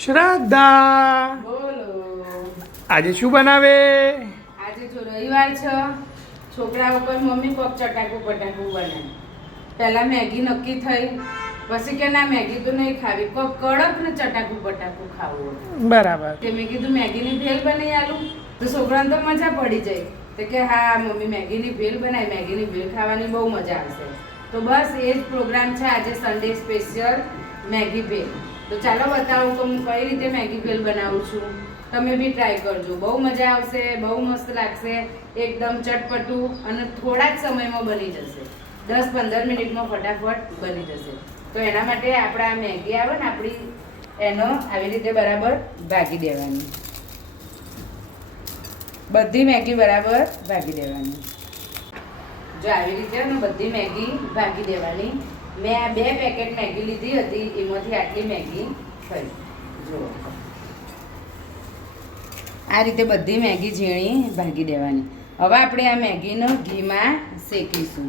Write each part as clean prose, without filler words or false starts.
શ્રાદ્ધા બોલો. આજે શું બનાવે? આજે જો રવિવાર છે, છોકરાઓ કોઈ મમ્મી કોક ચટાકું પટાકું બનાવે. પહેલા મેગી નક્કી થઈ, પછી કે ના મેગી તો નહીં ખાવી, કોક કડક ને ચટાકું પટાકું ખાવું હોય. બરાબર. તે મેં કીધું મેગીની ભેલ બનાવી આલું, તો છોકરાને તો મજા પડી જાય. તો કે હા મમ્મી મેગીની ભેલ બનાવી, મેગીની ભેલ ખાવાની બહુ મજા આવશે. તો બસ એ જ પ્રોગ્રામ છે આજે, સન્ડે સ્પેશિયલ મેગી ભેલ. તો ચાલો બતાવું કે હું કઈ રીતે મેગી ભેલ બનાવું છું. તમે બી ટ્રાય કરજો, બહુ મજા આવશે, બહુ મસ્ત લાગશે, એકદમ ચટપટું અને થોડા જ સમયમાં બની જશે. 10-15 મિનિટમાં ફટાફટ બની જશે. તો એના માટે આપણે આ મેગી આવે ને આપણી, એનો આવી રીતે બરાબર ભાગી દેવાની. બધી મેગી બરાબર ભાગી દેવાની. જો આવી રીતે બધી મેગી ભાગી દેવાની. મેં આ 2 પેકેટ મેગી લીધી હતી, એમાંથી આટલી મેગી થઈ. જુઓ આ રીતે બધી મેગી ઝીણી ભાગી દેવાની. હવે આપણે આ મેગીનો ઘીમાં શેકીશું.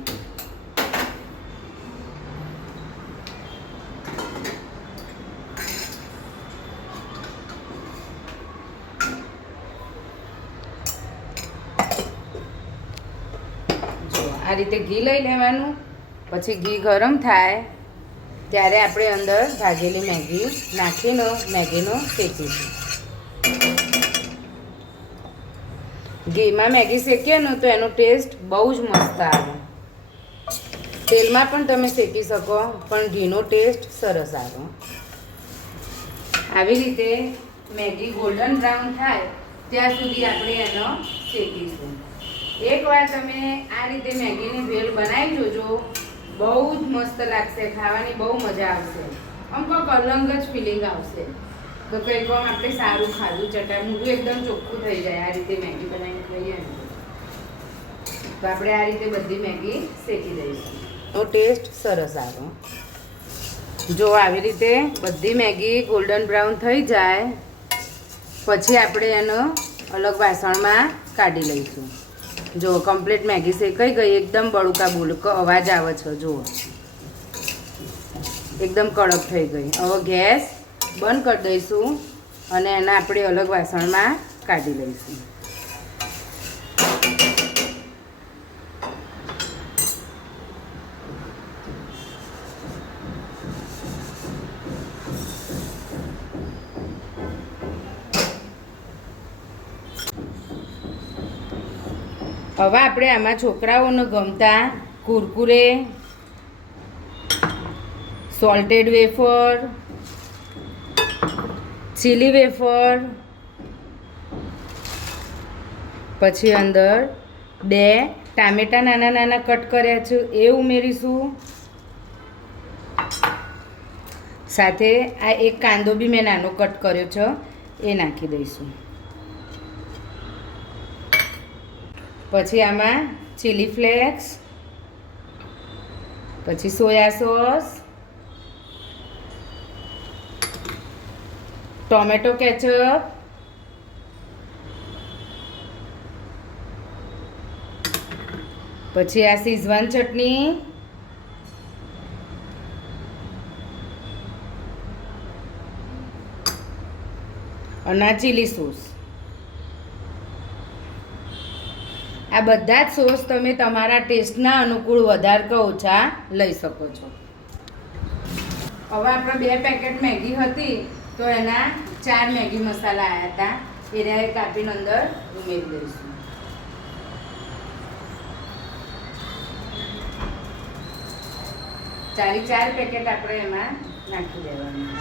આ રીતે ઘી લઈ લેવાનું. પછી ઘી ગરમ થાય ત્યારે આપણે અંદર ભાગેલી મેગી નાખીને મેગીનો શેકીશું. ઘીમાં મેગી શેકીએ ને તો એનો ટેસ્ટ બહુ જ મસ્ત આવે. તેલમાં પણ તમે શેકી શકો, પણ ઘીનો ટેસ્ટ સરસ આવે. આવી રીતે મેગી ગોલ્ડન બ્રાઉન થાય ત્યાં સુધી આપણે એનો શેકીશું. એકવાર તમે આ રીતે મેગીની ભેલ બનાવી જોજો, બહુ જ મસ્ત લાગશે, ખાવાની બહુ મજા આવશે. આમ કોઈક અલગ જ ફિલિંગ આવશે. તો કંઈક આપણે સારું ખાધું, મોઢું એકદમ ચોખ્ખું થઈ જાય આ રીતે મેગી બનાવીને ખાઈએ ને. તો આપણે આ રીતે બધી મેગી શેકી દઈશું, તો ટેસ્ટ સરસ આવે. જો આવી રીતે બધી મેગી ગોલ્ડન બ્રાઉન થઈ જાય પછી આપણે એનો અલગ વાસણમાં કાઢી લઈશું. જો કમ્પ્લીટ મેગી શેકાઈ ગઈ, એકદમ બળુકા બુલકો અવાજ આવે છે. જુઓ એકદમ કડક થઈ ગઈ. હવે ગેસ બંધ કરી દઈશું અને એને આપણે અલગ વાસણમાં કાઢી લઈશું. હવે આપણે આમાં છોકરાઓને ગમતા Kurkure, salted wafer, chilli wafer, પછી અંદર 2 ટામેટા નાના નાના કટ કર્યા છે એ ઉમેરીશું. સાથે આ એક કાંદો બી મેં નાનો કટ કર્યો છે એ નાખી દઈશું. પછી આમાં ચીલી ફ્લેક્સ, પછી સોયા સોસ, ટોમેટો કેચઅપ, પછી આ શીઝવાન ચટણી, અને આ ચીલી સોસ. આ બધા જ સોસ તમે તમારા ટેસ્ટના અનુકૂળ વધારે કે ઓછા લઈ શકો છો. હવે આપણે 2 પેકેટ મેગી હતી તો એના 4 મેગી મસાલા આવ્યા હતા, એને કાપીને અંદર ઉમેરી દઈશું. ચારે 4 પેકેટ આપણે એમાં નાખી દેવાનું.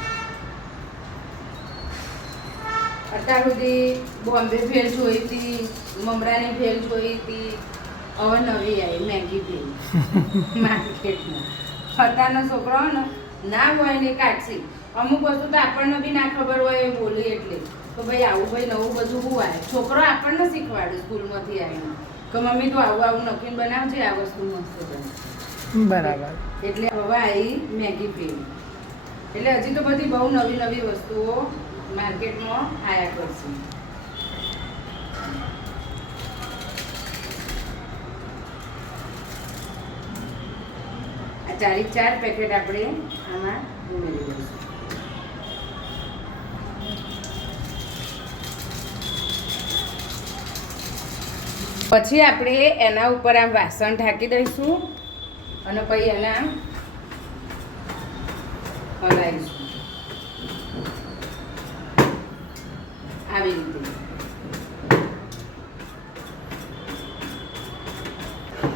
અત્યાર સુધી બોમ્બે ભેલ જોઈ હતી, મમરાની ભેલ જોઈ હતી, હવે નવી આવી મેગી ભેલ માર્કેટમાં. અત્યારનો છોકરો ને ના હોય ને કાઢશી, અમુક વસ્તુ તો આપણને બી ના ખબર હોય એ બોલી એટલે તો ભાઈ આવું ભાઈ નવું બધું શું આવે. છોકરો આપણને શીખવાડે સ્કૂલમાંથી આવીને કે મમ્મી તો આવું આવું નખીને બનાવજે, આ વસ્તુ મસ્ત બને. બરાબર. એટલે હવે આવી મેગી ભેલ. એટલે હજી તો બધી બહુ નવી નવી વસ્તુઓ માર્કેટમાં આયા કરશે. આ 4 પેકેટ આપણે આમાં ઉમેરી દઈશું. પછી આપણે એના ઉપર આમ વાસણ ઢાંકી દઈશું અને પછી એને આમ હલાવીશું આવી રીતે.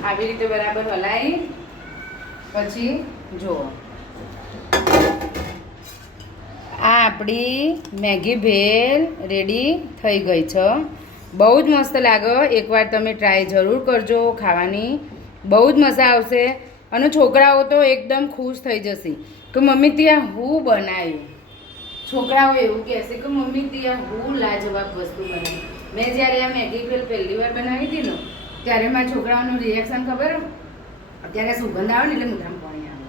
આવી રીતે બરાબર હલાવી પછી જુઓ આ આપણી મેગી ભેલ રેડી થઈ ગઈ છે. બહુ જ મસ્ત લાગે. એકવાર તમે ટ્રાય જરૂર કરજો ખાવાની, બહુ જ મજા આવશે. અને છોકરાઓ તો એકદમ ખુશ થઈ જશે કે મમ્મી ત્યાં હું બનાવ્યું. છોકરાઓ એવું કહેશે કે મમ્મી ત્યાં હું લાજવાબ વસ્તુ બનાવી. મેં જ્યારે આ મેગી ભેલ પહેલી વાર બનાવી હતી ને ત્યારે મારા છોકરાઓનું રિએક્શન ખબર, અત્યારે સુગંધ આવે ને એટલે મોઢામાં પાણી આવે,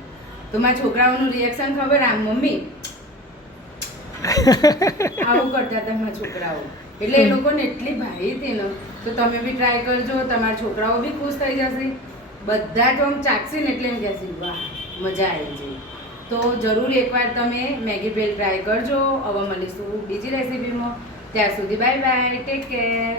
તો મારા છોકરાઓનું રિએક્શન ખબર, આમ મમ્મી આવું કરતા હતા મારા છોકરાઓ. એટલે એ લોકોને એટલી ભાઈ હતી ને, તો તમે બી ટ્રાય કરજો, તમારા છોકરાઓ બી ખુશ થઈ જશે. બધા તો આમ ચાખશે ને એટલે એમ કહેશે વાહ મજા આવી જાય. તો જરૂર એકવાર તમે મેગી ભેલ ટ્રાય કરજો. હવે મળીશું બીજી રેસીપીમાં. ત્યાં સુધી બાય બાય, ટેક કેર.